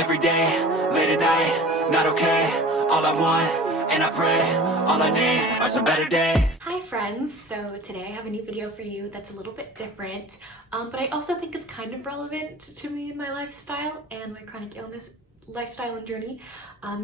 every day, late at night, not okay. All I want, and I pray, all I need are some better days. Hi friends, so today I have a new video for you that's a little bit different, but I also think it's kind of relevant to me and my lifestyle and my chronic illness lifestyle and journey.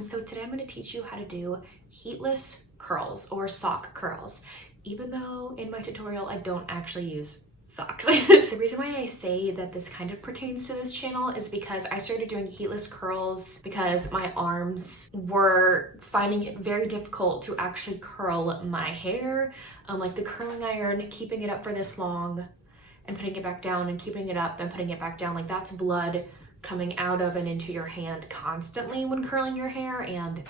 So today I'm going to teach you how to do heatless curls or sock curls, even though in my tutorial I don't actually use socks. The reason why I say that this kind of pertains to this channel is because I started doing heatless curls because my arms were finding it very difficult to actually curl my hair. Like the curling iron, keeping it up for this long and putting it back down and keeping it up and putting it back down, like that's blood coming out of and into your hand constantly when curling your hair, and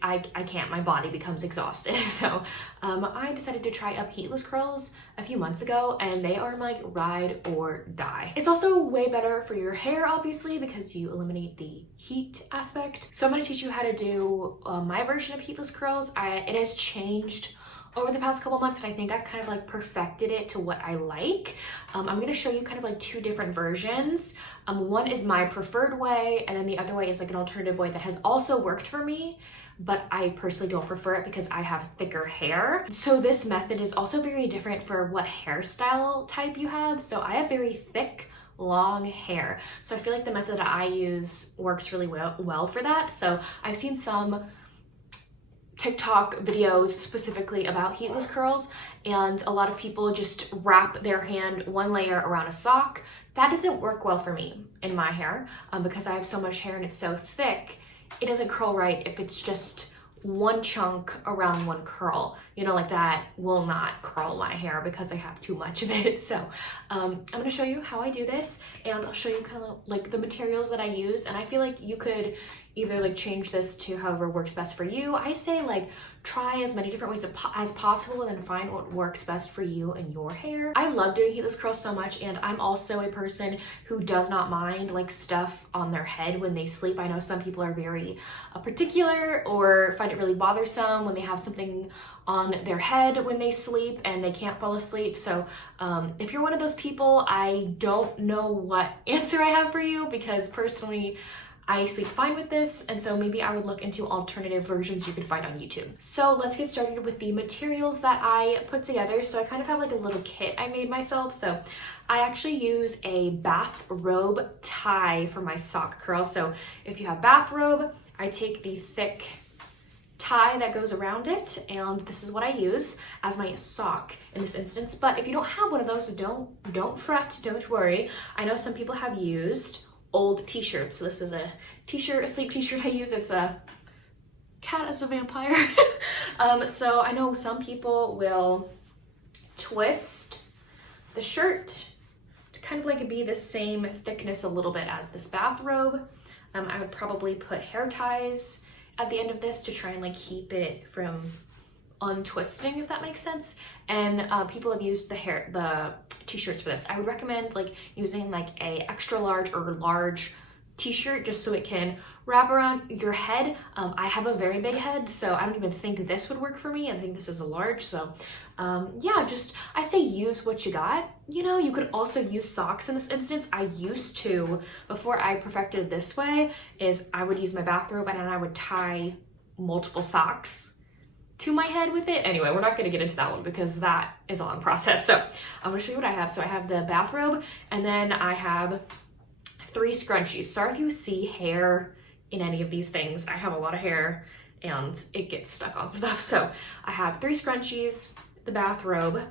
I can't, my body becomes exhausted. So I decided to try up heatless curls a few months ago, and they are like ride or die. It's also way better for your hair, obviously, because you eliminate the heat aspect. So I'm going to teach you how to do my version of heatless curls. It has changed over the past couple months, and I think I've kind of like perfected it to what I like. I'm going to show you kind of like two different versions. One is my preferred way, and then the other way is like an alternative way that has also worked for me, but I personally don't prefer it because I have thicker hair. So this method is also very different for what hairstyle type you have. So I have very thick, long hair. So I feel like the method that I use works really well for that. So I've seen some TikTok videos specifically about heatless curls, and a lot of people just wrap their hand one layer around a sock. That doesn't work well for me in my hair because I have so much hair and it's so thick. It doesn't curl right if it's just one chunk around one curl. You know, like that will not curl my hair because I have too much of it. So I'm going to show you how I do this, and I'll show you kind of like the materials that I use. And I feel like you could either like change this to however works best for you. I say like try as many different ways as possible and then find what works best for you and your hair. I love doing heatless curls so much, and I'm also a person who does not mind like stuff on their head when they sleep. I know some people are very particular or find it really bothersome when they have something on their head when they sleep and they can't fall asleep. So if you're one of those people, I don't know what answer I have for you, because personally I sleep fine with this, and so maybe I would look into alternative versions you could find on YouTube. So let's get started with the materials that I put together. So I kind of have like a little kit I made myself. So I actually use a bathrobe tie for my sock curls. So if you have bathrobe, I take the thick tie that goes around it, and this is what I use as my sock in this instance. But if you don't have one of those, don't fret, don't worry. I know some people have used old t-shirts. So this is a t-shirt, a sleep t-shirt I use. It's a cat as a vampire. So I know some people will twist the shirt to kind of like be the same thickness a little bit as this bathrobe. I would probably put hair ties at the end of this to try and like keep it from untwisting, if that makes sense. And people have used the t-shirts for this. I would recommend like using like a extra large or large t-shirt just so it can wrap around your head. I have a very big head, so I don't even think this would work for me. I think this is a large. So yeah, just I say use what you got. You know, you could also use socks in this instance. I used to, before I perfected this way, is I would use my bathrobe and then I would tie multiple socks to my head with it. Anyway, we're not going to get into that one because that is a long process. So I'm going to show you what I have. So I have the bathrobe, and then I have 3 scrunchies. Sorry if you see hair in any of these things. I have a lot of hair and it gets stuck on stuff. So I have 3 scrunchies, the bathrobe,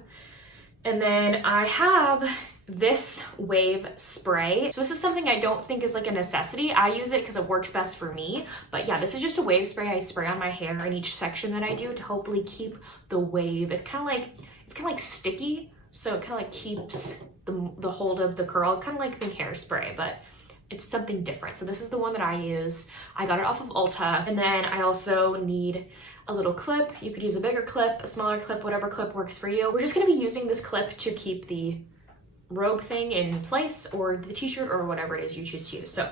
and then I have this wave spray. So this is something I don't think is like a necessity. I use it because it works best for me. But yeah, this is just a wave spray I spray on my hair in each section that I do to hopefully keep the wave. It's kind of like sticky, so it kind of like keeps the hold of the curl, kind of like the hairspray, but it's something different. So this is the one that I use. I got it off of Ulta. And then I also need a little clip. You could use a bigger clip, a smaller clip, whatever clip works for you. We're just gonna be using this clip to keep the robe thing in place, or the t-shirt, or whatever it is you choose to use. So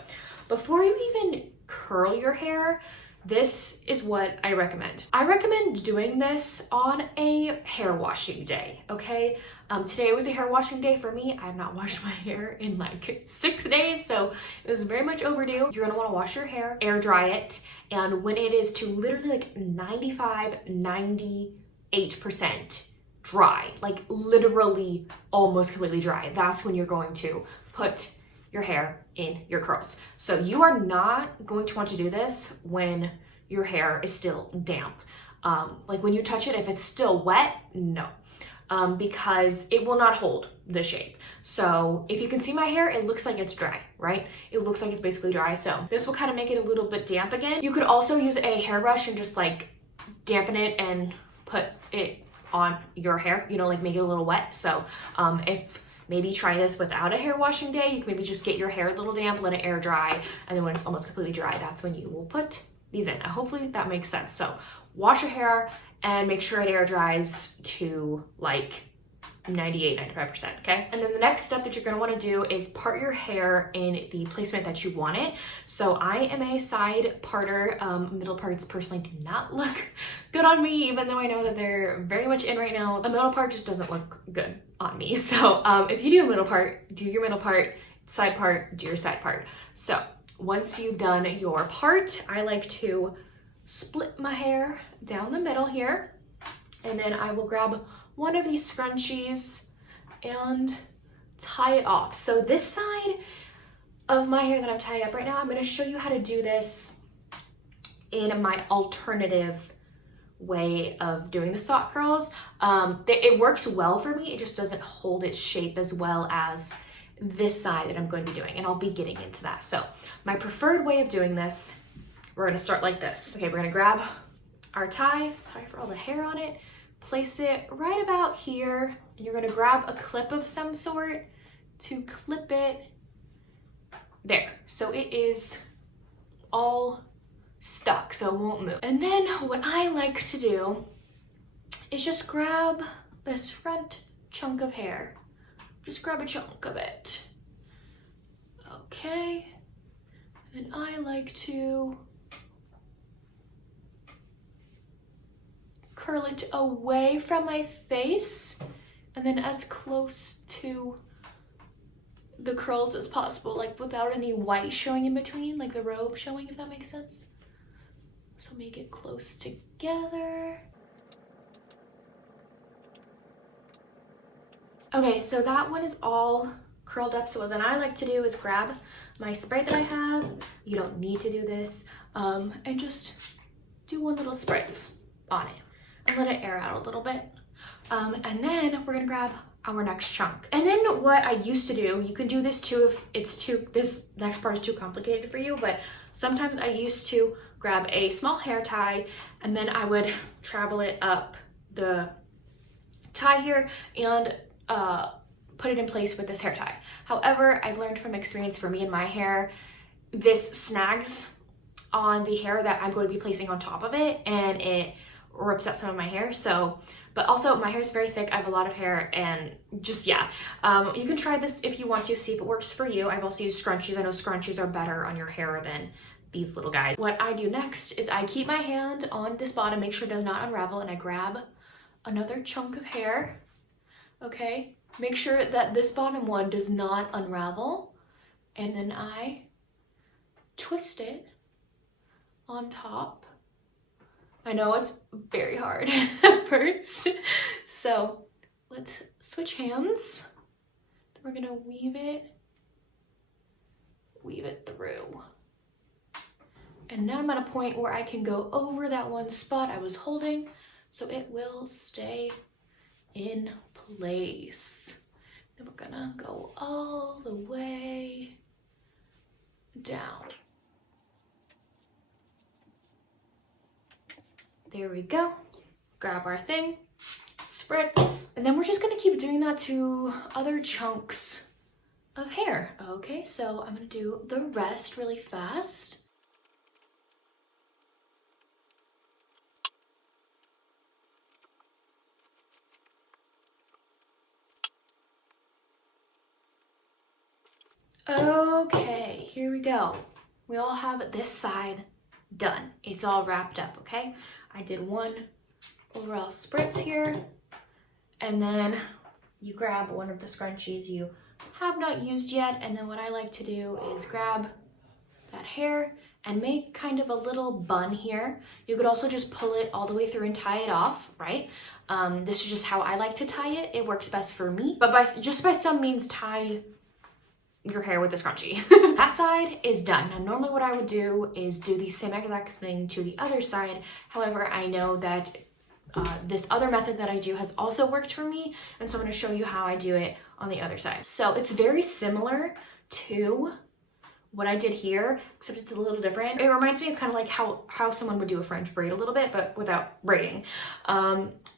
before you even curl your hair, this is what I recommend. I recommend doing this on a hair washing day, okay? Today was a hair washing day for me. I have not washed my hair in like 6 days, so it is very much overdue. You're gonna wanna wash your hair, air dry it, and when it is to literally like 95, 98% dry, like literally almost completely dry, that's when you're going to put your hair in your curls. So you are not going to want to do this when your hair is still damp. Like when you touch it, if it's still wet, no. Because it will not hold the shape. So if you can see my hair, it looks like it's dry, right? It looks like it's basically dry. So this will kind of make it a little bit damp again. You could also use a hairbrush and just like dampen it and put it on your hair, you know, like make it a little wet. So if maybe try this without a hair washing day, you can maybe just get your hair a little damp, let it air dry, and then when it's almost completely dry, that's when you will put these in. Hopefully that makes sense. So wash your hair and make sure it air dries to like 98, 95%, okay? And then the next step that you're gonna wanna do is part your hair in the placement that you want it. So I am a side parter. Middle parts personally do not look good on me, even though I know that they're very much in right now. The middle part just doesn't look good on me. So if you do a middle part, do your middle part, side part, do your side part. So once you've done your part, I like to split my hair down the middle here, and then I will grab one of these scrunchies and tie it off. So this side of my hair that I'm tying up right now, I'm going to show you how to do this in my alternative way of doing the sock curls. It works well for me, it just doesn't hold its shape as well as this side that I'm going to be doing, and I'll be getting into that. So my preferred way of doing this, we're gonna start like this. Okay, we're gonna grab our tie, sorry for all the hair on it, place it right about here, and you're gonna grab a clip of some sort to clip it there. So it is all stuck, so it won't move. And then what I like to do is just grab this front chunk of hair. Just grab a chunk of it. Okay, and I like to curl it away from my face and then as close to the curls as possible, like without any white showing in between, like the robe showing, if that makes sense. So make it close together. Okay, so that one is all curled up. So what then I like to do is grab my spray that I have. You don't need to do this. And just do one little spritz on it and let it air out a little bit. And then we're gonna grab our next chunk. And then what I used to do, you can do this too if this next part is too complicated for you, but sometimes I used to grab a small hair tie and then I would travel it up the tie here and put it in place with this hair tie. However, I've learned from experience, for me and my hair, this snags on the hair that I'm going to be placing on top of it, and it rips out some of my hair. So, but also my hair is very thick, I have a lot of hair, and just, yeah. You can try this if you want to, see if it works for you. I've also used scrunchies. I know scrunchies are better on your hair than these little guys. What I do next is I keep my hand on this bottom, make sure it does not unravel, and I grab another chunk of hair. Okay, make sure that this bottom one does not unravel, and then I twist it on top. I know it's very hard at first, so let's switch hands. Then we're gonna weave it through. And now I'm at a point where I can go over that one spot I was holding, so it will stay in place. Then we're gonna go all the way down. There we go. Grab our thing, spritz, and then we're just gonna keep doing that to other chunks of hair. Okay, so I'm gonna do the rest really fast. Okay, here we go. We all have this side done. It's all wrapped up, okay? I did one overall spritz here, and then you grab one of the scrunchies you have not used yet, and then what I like to do is grab that hair and make kind of a little bun here. You could also just pull it all the way through and tie it off, right? This is just how I like to tie it. It works best for me, but just by some means tie your hair with a scrunchie. That side is done. Now, normally what I would do is do the same exact thing to the other side. However, I know that this other method that I do has also worked for me, and so I'm going to show you how I do it on the other side. So it's very similar to what I did here, except it's a little different. It reminds me of kind of like how someone would do a French braid a little bit, but without braiding.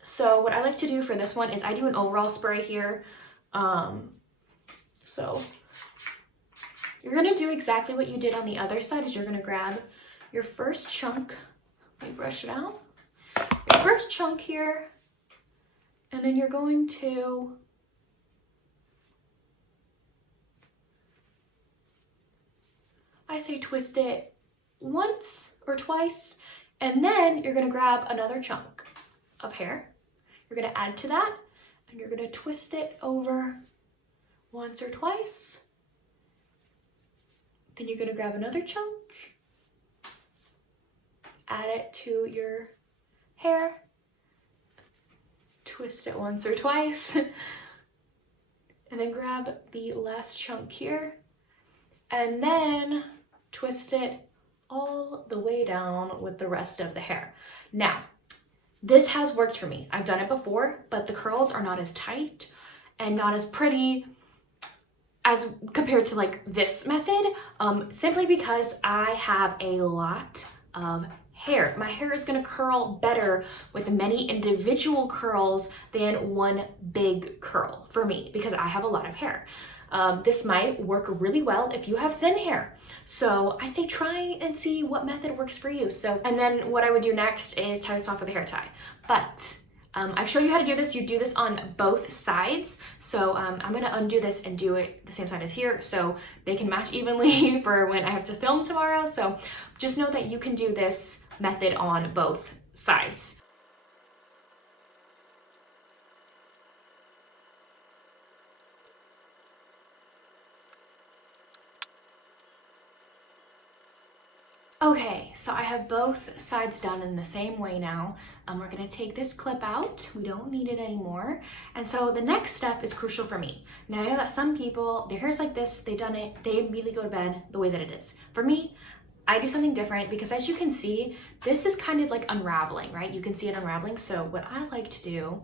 So what I like to do for this one is I do an overall spray here. So you're gonna do exactly what you did on the other side. Is you're gonna grab your first chunk, let me brush it out, your first chunk here, and then you're going to I say twist it once or twice, and then you're gonna grab another chunk of hair. You're gonna add to that, and you're gonna twist it over once or twice. Then you're gonna grab another chunk, add it to your hair, twist it once or twice, and then grab the last chunk here, and then twist it all the way down with the rest of the hair. Now, this has worked for me. I've done it before, but the curls are not as tight and not as pretty as compared to like this method, simply because I have a lot of hair. My hair is gonna curl better with many individual curls than one big curl for me, because I have a lot of hair. This might work really well if you have thin hair. So I say try and see what method works for you. So, and then what I would do next is tie this off with a hair tie. But I've shown you how to do this. You do this on both sides. So I'm gonna undo this and do it the same side as here so they can match evenly for when I have to film tomorrow. So just know that you can do this method on both sides. Okay, so I have both sides done in the same way now. We're gonna take this clip out. We don't need it anymore. And so the next step is crucial for me. Now I know that some people, their hair's like this, they've done it, they immediately go to bed the way that it is. For me, I do something different because as you can see, this is kind of like unraveling, right? You can see it unraveling. So what I like to do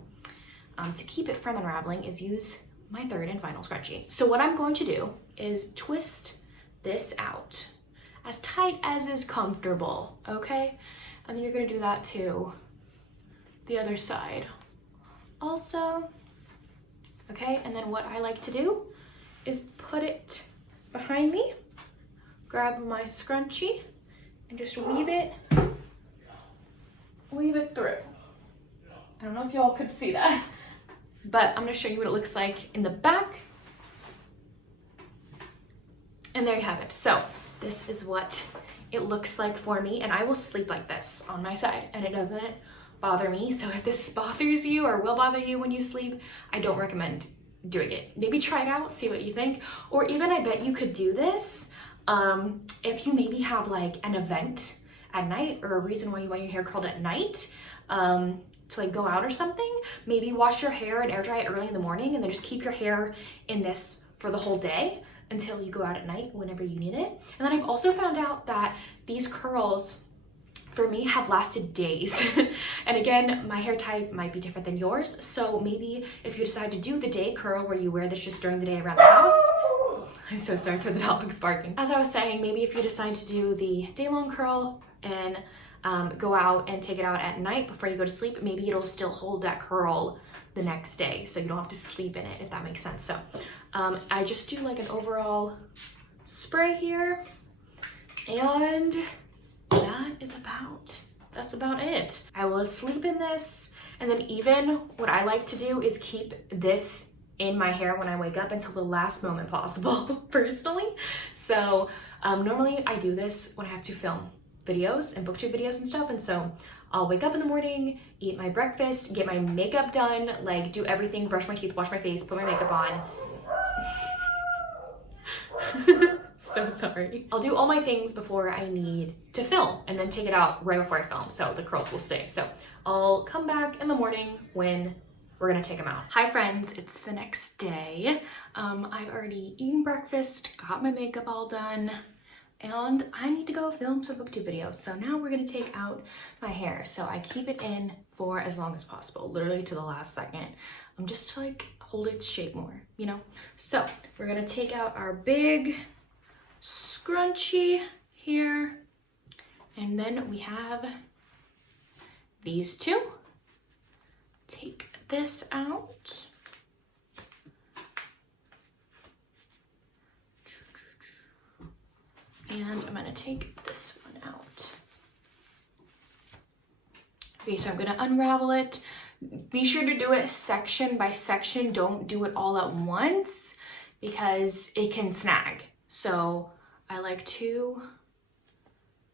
to keep it from unraveling is use my third and final scrunchie. So what I'm going to do is twist this out as tight as is comfortable, okay? And then you're gonna do that to the other side also, okay? And then what I like to do is put it behind me, grab my scrunchie, and just weave it through. I don't know if y'all could see that, but I'm gonna show you what it looks like in the back. And there you have it. So this is what it looks like for me, and I will sleep like this on my side, and it doesn't bother me. So if this bothers you or will bother you when you sleep, I don't recommend doing it. Maybe try it out, see what you think. Or even I bet you could do this if you maybe have like an event at night or a reason why you want your hair curled at night, to like go out or something. Maybe wash your hair and air dry it early in the morning, and then just keep your hair in this for the whole day until you go out at night whenever you need it. And then I've also found out that these curls for me have lasted days. And again, my hair type might be different than yours. So maybe if you decide to do the day curl where you wear this just during the day around the house, I'm so sorry for the dogs barking. As I was saying, maybe if you decide to do the day long curl and go out and take it out at night before you go to sleep, maybe it'll still hold that curl the next day, so you don't have to sleep in it, if that makes sense. So I just do like an overall spray here, and that's about it. I will sleep in this, and then even what I like to do is keep this in my hair when I wake up until the last moment possible, personally. So normally I do this when I have to film videos and BookTube videos and stuff, and so I'll wake up in the morning, eat my breakfast, get my makeup done, like do everything, brush my teeth, wash my face, put my makeup on. So sorry. I'll do all my things before I need to film and then take it out right before I film so the curls will stay. So I'll come back in the morning when we're gonna take them out. Hi friends, it's the next day. I've already eaten breakfast, got my makeup all done, and I need to go film some BookTube videos. So now we're gonna take out my hair. So I keep it in for as long as possible, literally to the last second. Just to like hold its shape more, you know? So we're gonna take out our big scrunchie here. And then we have these two. Take this out. And I'm gonna take this one out. Okay, so I'm gonna unravel it. Be sure to do it section by section. Don't do it all at once because it can snag. So I like to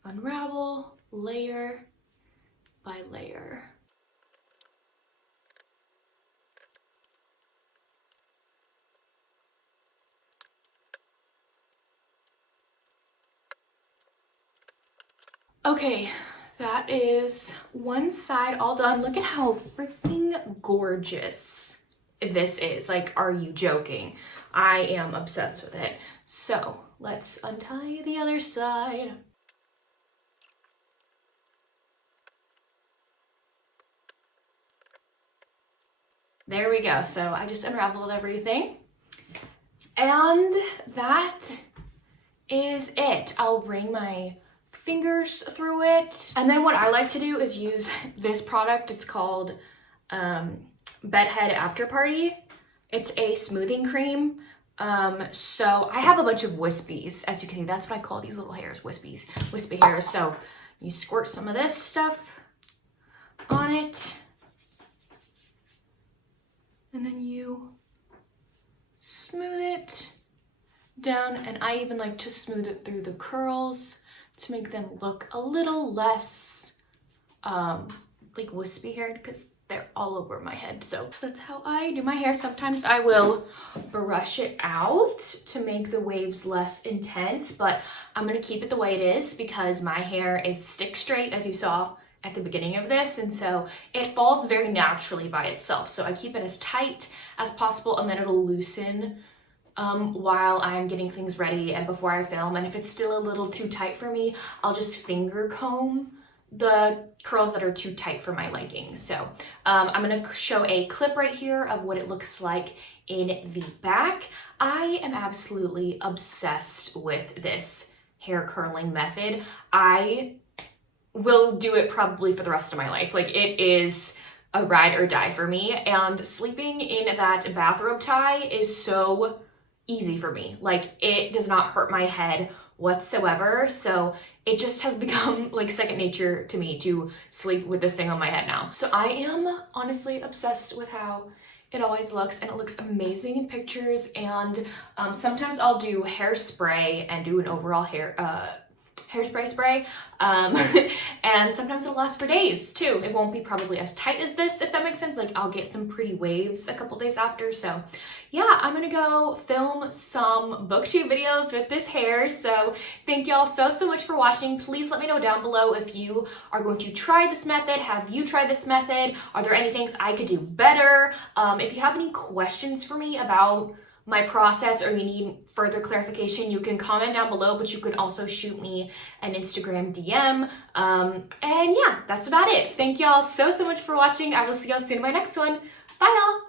unravel layer by layer. Okay, that is one side all done. Look at how freaking gorgeous this is. Like, are you joking? I am obsessed with it. So let's untie the other side. There we go. So I just unraveled everything. And that is it. I'll bring my fingers through it. And then what I like to do is use this product. It's called Bedhead After Party. It's a smoothing cream. So I have a bunch of wispies. As you can see, that's what I call these little hairs, wispies, wispy hairs. So you squirt some of this stuff on it. And then you smooth it down. And I even like to smooth it through the curls to make them look a little less like wispy haired because they're all over my head. So that's how I do my hair. Sometimes I will brush it out to make the waves less intense, but I'm gonna keep it the way it is because my hair is stick straight, as you saw at the beginning of this, and so it falls very naturally by itself. So I keep it as tight as possible, and then it'll loosen while I'm getting things ready and before I film. And if it's still a little too tight for me, I'll just finger comb the curls that are too tight for my liking. So I'm gonna show a clip right here of what it looks like in the back. I am absolutely obsessed with this hair curling method. I will do it probably for the rest of my life. Like, it is a ride or die for me, and sleeping in that bathrobe tie is so easy for me. Like, it does not hurt my head whatsoever. So it just has become like second nature to me to sleep with this thing on my head now. So I am honestly obsessed with how it always looks, and it looks amazing in pictures. And sometimes I'll do hairspray and do an overall hairspray spray, and sometimes it'll last for days too. It won't be probably as tight as this, if that makes sense. Like, I'll get some pretty waves a couple days after. So yeah, I'm gonna go film some BookTube videos with this hair. So thank y'all so much for watching. Please let me know down below if you are going to try this method. Have you tried this method? Are there any things I could do better? If you have any questions for me about my process, or you need further clarification, you can comment down below, but you can also shoot me an Instagram DM. And yeah, that's about it. Thank y'all so much for watching. I will see y'all soon in my next one. Bye y'all.